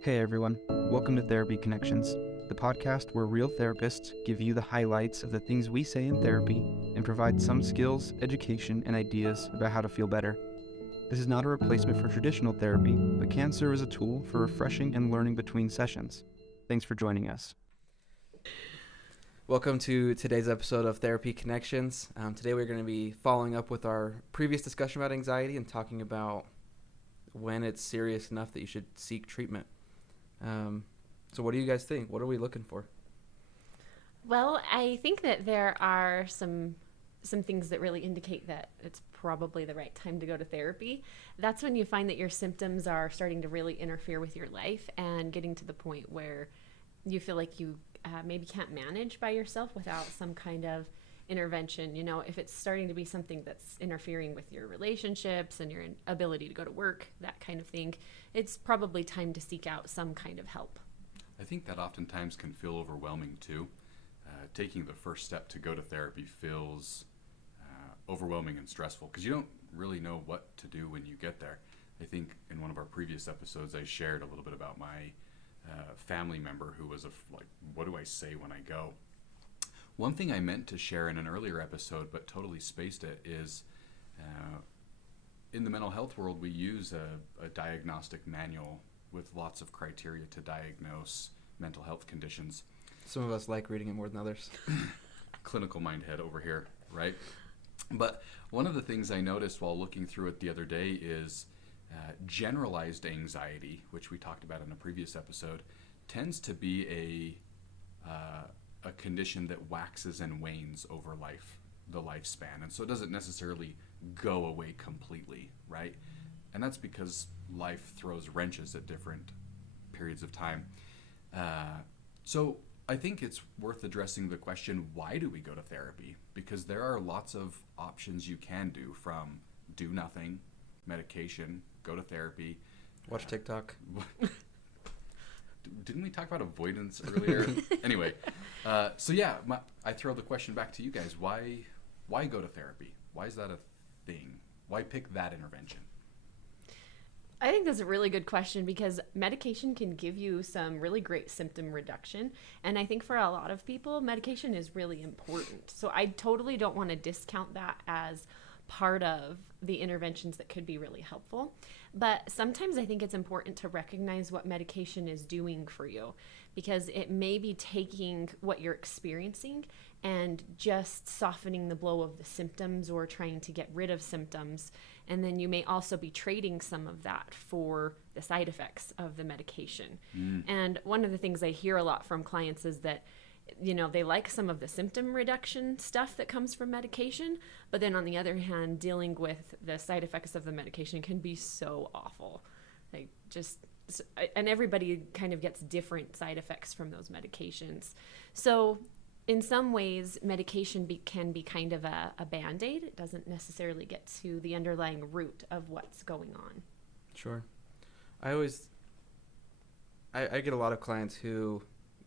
Hey everyone, welcome to Therapy Connections, the podcast where real therapists give you the highlights of the things we say in therapy and provide some skills, education, and ideas about how to feel better. This is not a replacement for traditional therapy, but can serve as a tool for refreshing and learning between sessions. Thanks for joining us. Welcome to today's episode of Therapy Connections. Today we're going to be following up with our previous discussion about anxiety and talking about when it's serious enough that you should seek treatment. So what do you guys think? What are we looking for? Well, I think that there are some things that really indicate that it's probably the right time to go to therapy. That's when you find that your symptoms are starting to really interfere with your life and getting to the point where you feel like you maybe can't manage by yourself without some kind of intervention. You know, if it's starting to be something that's interfering with your relationships and your ability to go to work, that kind of thing, it's probably time to seek out some kind of help. I think that oftentimes can feel overwhelming too. Taking the first step to go to therapy feels overwhelming and stressful because you don't really know what to do when you get there. I think in one of our previous episodes I shared a little bit about my family member who was like, what do I say when I go? One thing I meant to share in an earlier episode but totally spaced it is in the mental health world we use a diagnostic manual with lots of criteria to diagnose mental health conditions. Some of us like reading it more than others. Clinical mindhead over here, right? But one of the things I noticed while looking through it the other day is generalized anxiety, which we talked about in a previous episode, tends to be a condition that waxes and wanes over the lifespan. And so it doesn't necessarily go away completely, right? And that's because life throws wrenches at different periods of time. So I think it's worth addressing the question, why do we go to therapy? Because there are lots of options you can do, from do nothing, medication, go to therapy. Watch TikTok. Didn't we talk about avoidance earlier? Anyway, so yeah, I throw the question back to you guys. Why go to therapy? Why is that a thing? Why pick that intervention? I think that's a really good question because medication can give you some really great symptom reduction. And I think for a lot of people, medication is really important. So I totally don't want to discount that as part of the interventions that could be really helpful. But sometimes I think it's important to recognize what medication is doing for you, because it may be taking what you're experiencing and just softening the blow of the symptoms or trying to get rid of symptoms. And then you may also be trading some of that for the side effects of the medication. And one of the things I hear a lot from clients is that, you know, they like some of the symptom reduction stuff that comes from medication, but then on the other hand, dealing with the side effects of the medication can be so awful. Like and everybody kind of gets different side effects from those medications. So in some ways, medication can be kind of a Band-Aid. It doesn't necessarily get to the underlying root of what's going on. Sure. I get a lot of clients who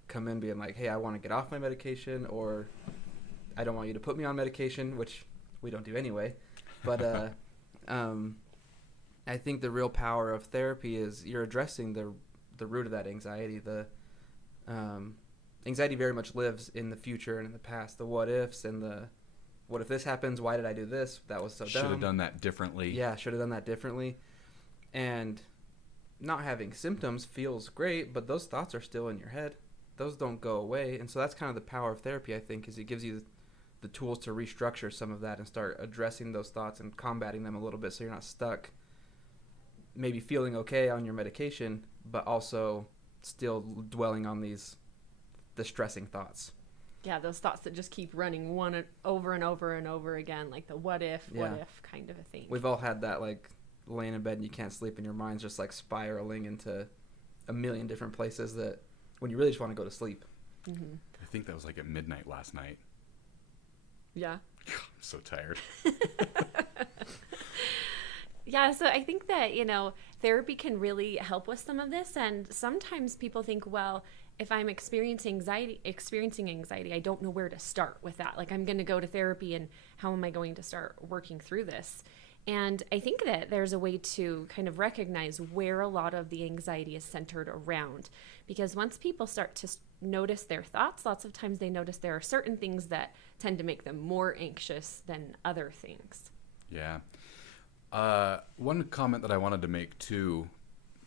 come in being like, hey, I want to get off my medication, or I don't want you to put me on medication, which we don't do anyway. But I think the real power of therapy is you're addressing the root of that anxiety. The anxiety very much lives in the future and in the past, the what ifs and the what if this happens, why did I do this, that was so dumb. Should have done that differently. Yeah, should have done that differently. And not having symptoms feels great, but those thoughts are still in your head. Those don't go away. And so that's kind of the power of therapy, I think, is it gives you the tools to restructure some of that and start addressing those thoughts and combating them a little bit so you're not stuck maybe feeling okay on your medication, but also still dwelling on the stressing thoughts. Yeah, those thoughts that just keep running one over and over and over again, like the what if kind of a thing. We've all had that, like, laying in bed and you can't sleep and your mind's just, like, spiraling into a million different places that when you really just want to go to sleep. Mm-hmm. I think that was like at midnight last night. Yeah. I'm so tired. Yeah, so I think that, you know, therapy can really help with some of this. And sometimes people think, well, if I'm experiencing anxiety, I don't know where to start with that. Like, I'm going to go to therapy and how am I going to start working through this? And I think that there's a way to kind of recognize where a lot of the anxiety is centered around. Because once people start to notice their thoughts, lots of times they notice there are certain things that tend to make them more anxious than other things. Yeah. One comment that I wanted to make too,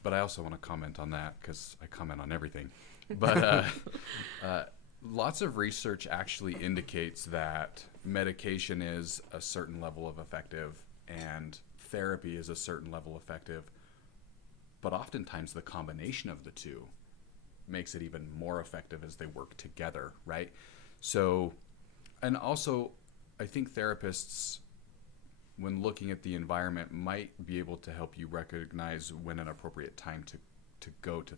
but I also want to comment on that because I comment on everything. But lots of research actually indicates that medication is a certain level of effective and therapy is a certain level effective. But oftentimes the combination of the two makes it even more effective as they work together, right? So, and also I think therapists, when looking at the environment, might be able to help you recognize when an appropriate time to go to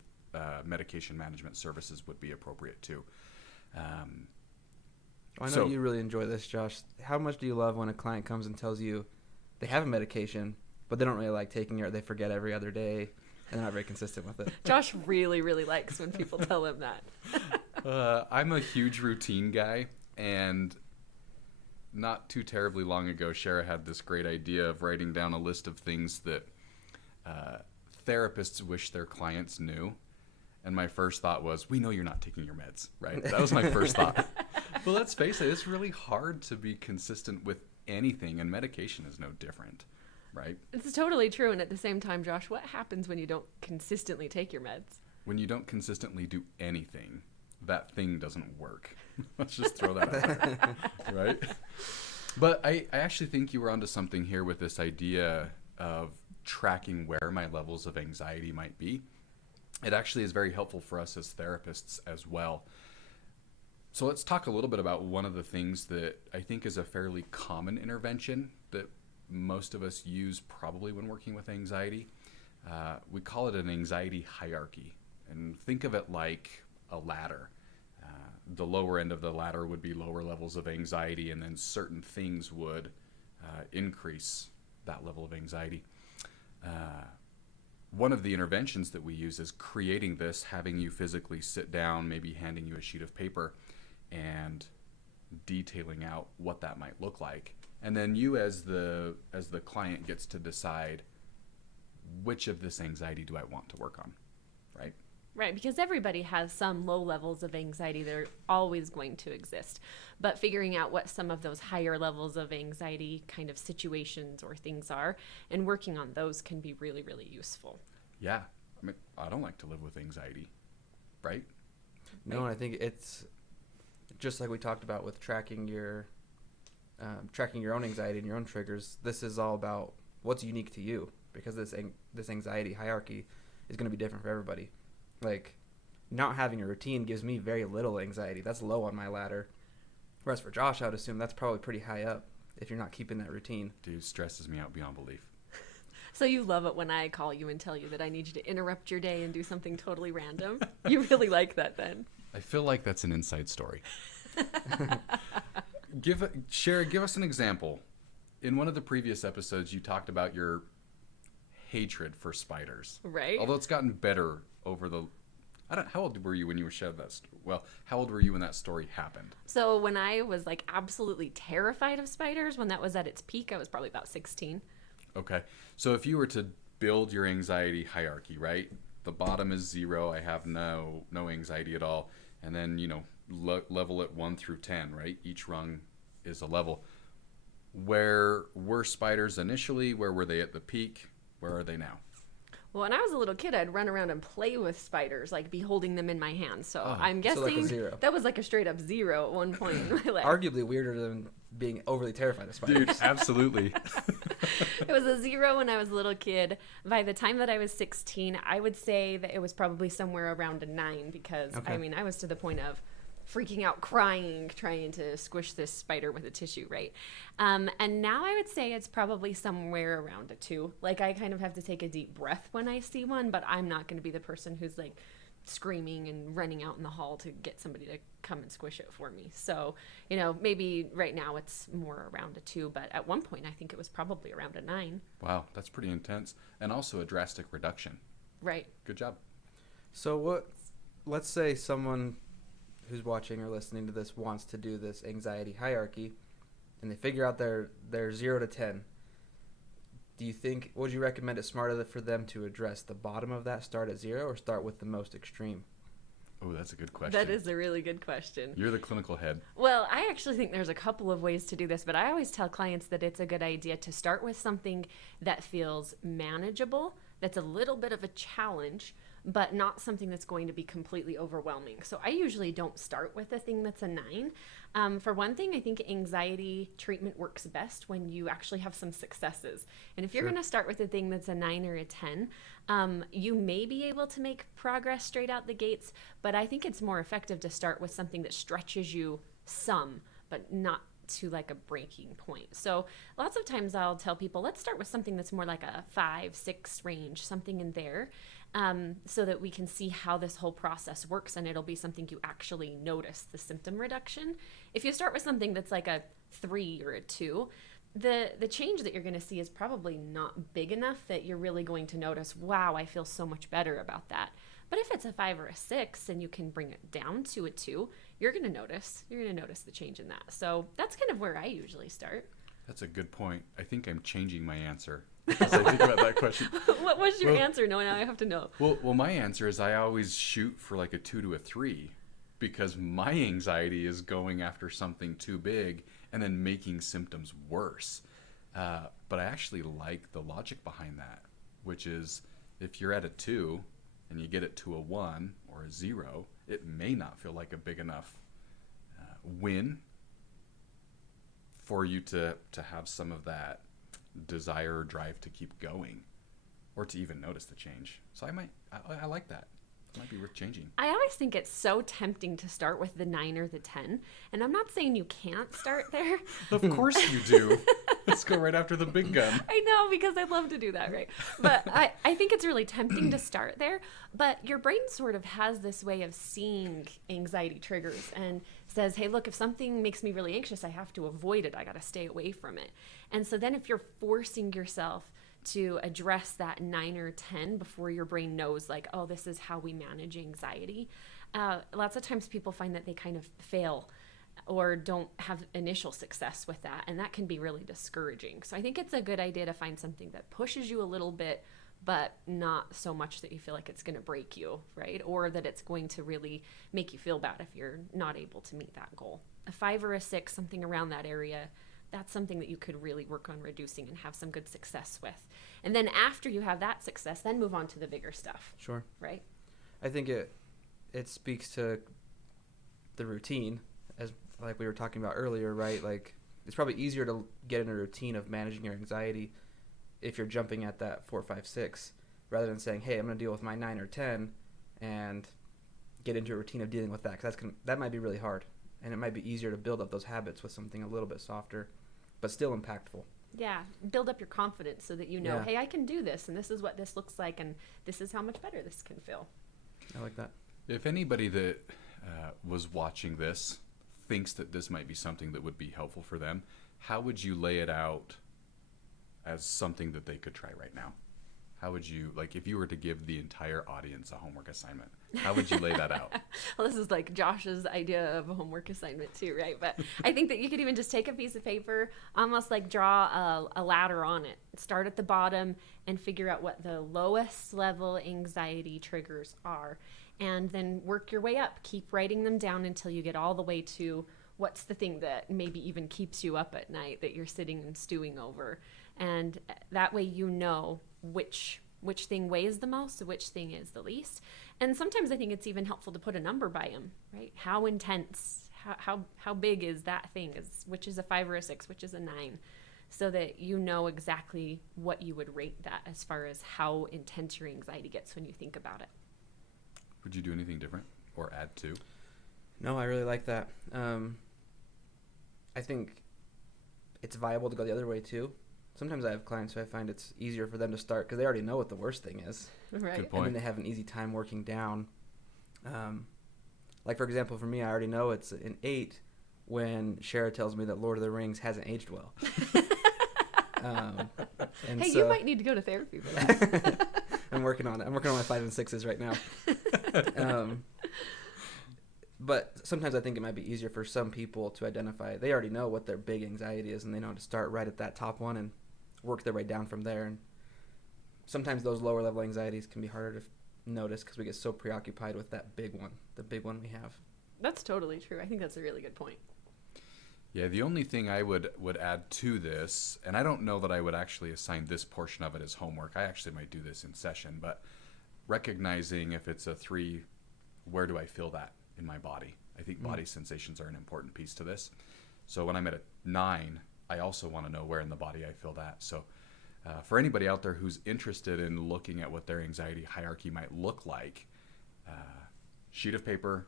medication management services would be appropriate too. I know you really enjoy this, Josh. How much do you love when a client comes and tells you they have a medication, but they don't really like taking it, or they forget every other day, and they're not very consistent with it? Josh really, really likes when people tell him that. I'm a huge routine guy, and not too terribly long ago, Shara had this great idea of writing down a list of things that therapists wish their clients knew. And my first thought was, we know you're not taking your meds, right? That was my first thought. But let's face it, it's really hard to be consistent with anything, and medication is no different, right? It's totally true. And at the same time, Josh, what happens when you don't consistently take your meds? When you don't consistently do anything, that thing doesn't work. Let's just throw that out there, right? But I actually think you were onto something here with this idea of tracking where my levels of anxiety might be. It actually is very helpful for us as therapists as well. So let's talk a little bit about one of the things that I think is a fairly common intervention that most of us use probably when working with anxiety. We call it an anxiety hierarchy. And think of it like a ladder. The lower end of the ladder would be lower levels of anxiety, and then certain things would increase that level of anxiety. One of the interventions that we use is creating this, having you physically sit down, maybe handing you a sheet of paper, and detailing out what that might look like. And then you as the client gets to decide which of this anxiety do I want to work on, right? Right, because everybody has some low levels of anxiety. They're always going to exist. But figuring out what some of those higher levels of anxiety kind of situations or things are and working on those can be really, really useful. Yeah. I mean, I don't like to live with anxiety, right? No, and I think it's just like we talked about with tracking your own anxiety and your own triggers. This is all about what's unique to you, because this anxiety hierarchy is going to be different for everybody. Like, not having a routine gives me very little anxiety. That's low on my ladder. Whereas for Josh, I would assume that's probably pretty high up if you're not keeping that routine. Dude, stresses me out beyond belief. So you love it when I call you and tell you that I need you to interrupt your day and do something totally random? You really like that then? I feel like that's an inside story. Shara, give us an example. In one of the previous episodes, you talked about your hatred for spiders. Right. Although it's gotten better over the... how old were you when you shared that? How old were you when that story happened? So when I was like absolutely terrified of spiders, when that was at its peak, I was probably about 16. Okay. So if you were to build your anxiety hierarchy, right? The bottom is 0. I have no anxiety at all. And then, level it 1 through 10, right? Each rung is a level. Where were spiders initially? Where were they at the peak? Where are they now? Well, when I was a little kid, I'd run around and play with spiders, like be holding them in my hands. So I'm guessing like a 0. That was like a straight up 0 at one point in my life. Arguably weirder than being overly terrified of spiders. Dude, absolutely. It was a 0 when I was a little kid. By the time that I was 16, I would say that it was probably somewhere around a 9 because, Okay. I was to the point of freaking out, crying, trying to squish this spider with a tissue, right? And now I would say it's probably somewhere around a 2. Like, I kind of have to take a deep breath when I see one, but I'm not going to be the person who's like screaming and running out in the hall to get somebody to come and squish it for me. So, maybe right now it's more around a 2, but at one point I think it was probably around a 9. Wow, that's pretty intense. And also a drastic reduction. Right. Good job. So let's say someone who's watching or listening to this wants to do this anxiety hierarchy, and they figure out their 0 to 10. would you recommend it smarter for them to address the bottom of that, start at 0, or start with the most extreme? Oh, that's a good question. That is a really good question. You're the clinical head. Well, I actually think there's a couple of ways to do this, but I always tell clients that it's a good idea to start with something that feels manageable, that's a little bit of a challenge, but not something that's going to be completely overwhelming. So I usually don't start with a thing that's a 9. For one thing, I think anxiety treatment works best when you actually have some successes. And if you're Sure. going to start with a thing that's a 9 or a 10, you may be able to make progress straight out the gates, but I think it's more effective to start with something that stretches you some, but not to like a breaking point. So lots of times I'll tell people, let's start with something that's more like a 5, 6 range, something in there, so that we can see how this whole process works, and it'll be something you actually notice the symptom reduction. If you start with something that's like a 3 or a 2, the change that you're going to see is probably not big enough that you're really going to notice, wow, I feel so much better about that. But if it's a 5 or a 6 and you can bring it down to a 2, you're going to notice the change in that. So that's kind of where I usually start. That's a good point. I think I'm changing my answer as I think about that question. What was your answer? No, now I have to know. Well, my answer is I always shoot for like a 2 to a 3 because my anxiety is going after something too big and then making symptoms worse. But I actually like the logic behind that, which is if you're at a 2 and you get it to a 1 or a 0, it may not feel like a big enough win for you to have some of that desire or drive to keep going or to even notice the change. So I like that. It might be worth changing. I always think it's so tempting to start with the 9 or the 10, and I'm not saying you can't start there. Of course you do. Let's go right after the big gun. I know, because I love to do that, right? But I think it's really tempting to start there, but your brain sort of has this way of seeing anxiety triggers and says, hey, look, if something makes me really anxious, I have to avoid it. I got to stay away from it. And so then if you're forcing yourself to address that 9 or 10 before your brain knows, like, oh, this is how we manage anxiety, lots of times people find that they kind of fail or don't have initial success with that, and that can be really discouraging. So I think it's a good idea to find something that pushes you a little bit, but not so much that you feel like it's going to break you, right? Or that it's going to really make you feel bad if you're not able to meet that goal. A 5 or a 6, something around that area, that's something that you could really work on reducing and have some good success with. And then after you have that success, then move on to the bigger stuff. Sure. Right? I think it speaks to the routine, as like we were talking about earlier, right? Like it's probably easier to get in a routine of managing your anxiety if you're jumping at that 4, 5, 6, rather than saying, hey, I'm going to deal with my 9 or 10 and get into a routine of dealing with that, because that might be really hard. And it might be easier to build up those habits with something a little bit softer, but still impactful. Yeah, build up your confidence so that you know, Yeah. hey, I can do this, and this is what this looks like, and this is how much better this can feel. I like that. If anybody that was watching this thinks that this might be something that would be helpful for them, how would you lay it out as something that they could try right now? How would you, like, if you were to give the entire audience a homework assignment, how would you lay that out? Well, this is like Josh's idea of a homework assignment too, right? But I think that you could even just take a piece of paper, almost like draw a ladder on it. Start at the bottom and figure out what the lowest level anxiety triggers are. And then work your way up. Keep writing them down until you get all the way to what's the thing that maybe even keeps you up at night that you're sitting and stewing over. And that way you know which thing weighs the most, which thing is the least. And sometimes I think it's even helpful to put a number by them, right? How intense, how big is that thing? Which is a 5 or a 6, which is a 9, so that you know exactly what you would rate that as far as how intense your anxiety gets when you think about it. Would you do anything different or add to? No, I really like that. I think it's viable to go the other way too. Sometimes I have clients who I find it's easier for them to start because they already know what the worst thing is. Right. Good point. And then they have an easy time working down. Like, for example, for me, I already know it's an 8 when Shara tells me that Lord of the Rings hasn't aged well. And Hey, so, you might need to go to therapy for that. I'm working on it. I'm working on my 5 and 6s right now. But sometimes I think it might be easier for some people to identify. They already know what their big anxiety is, and they know to start right at that top one and work their way down from there. And sometimes those lower level anxieties can be harder to notice because we get so preoccupied with that big one, the big one we have. That's totally true. I think that's a really good point. Yeah, the only thing I would add to this, and I don't know that I would actually assign this portion of it as homework. I actually might do this in session, but recognizing if it's a 3, where do I feel that in my body? I think body sensations are an important piece to this. So when I'm at a 9, I also want to know where in the body I feel that. So for anybody out there who's interested in looking at what their anxiety hierarchy might look like, sheet of paper,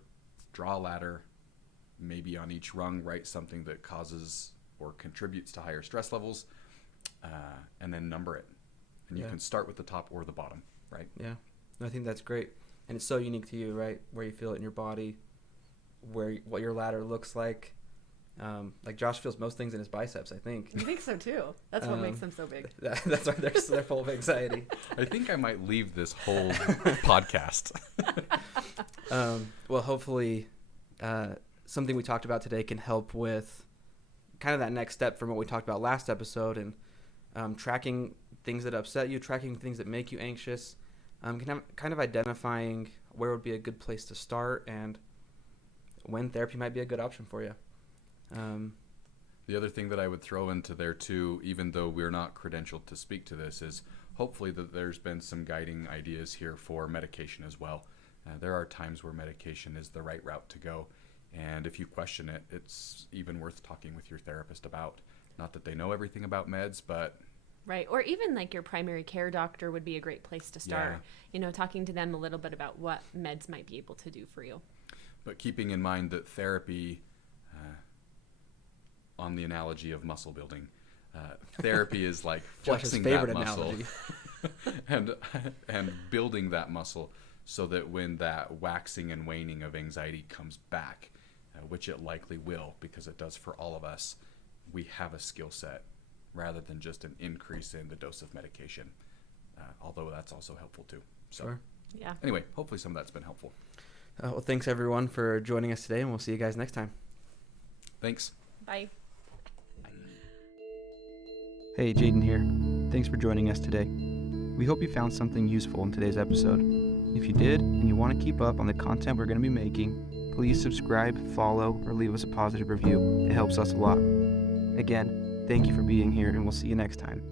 draw a ladder, maybe on each rung write something that causes or contributes to higher stress levels, and then number it. And you can start with the top or the bottom, right? Yeah, I think that's great. And it's so unique to you, right? Where you feel it in your body, what your ladder looks like. Like Josh feels most things in his biceps, I think. I think so too. That's what makes them so big. That's why they're full of anxiety. I think I might leave this whole podcast. Well, hopefully something we talked about today can help with kind of that next step from what we talked about last episode, and tracking things that upset you, tracking things that make you anxious, kind of identifying where would be a good place to start and when therapy might be a good option for you. The other thing that I would throw into there too, even though we're not credentialed to speak to this, is hopefully that there's been some guiding ideas here for medication as well. There are times where medication is the right route to go, and if you question it, it's even worth talking with your therapist about. Not that they know everything about meds, but right. Or even like your primary care doctor would be a great place to start. Yeah. You know, talking to them a little bit about what meds might be able to do for you. But keeping in mind that therapy, on the analogy of muscle building, therapy is like Josh's flexing favorite that muscle analogy. and building that muscle so that when that waxing and waning of anxiety comes back, which it likely will because it does for all of us, we have a skill set rather than just an increase in the dose of medication, although that's also helpful too. So Sure. Yeah. Anyway, hopefully some of that's been helpful. Well, thanks everyone for joining us today, and we'll see you guys next time. Thanks. Bye. Hey, Jaden here. Thanks for joining us today. We hope you found something useful in today's episode. If you did, and you want to keep up on the content we're going to be making, please subscribe, follow, or leave us a positive review. It helps us a lot. Again, thank you for being here, and we'll see you next time.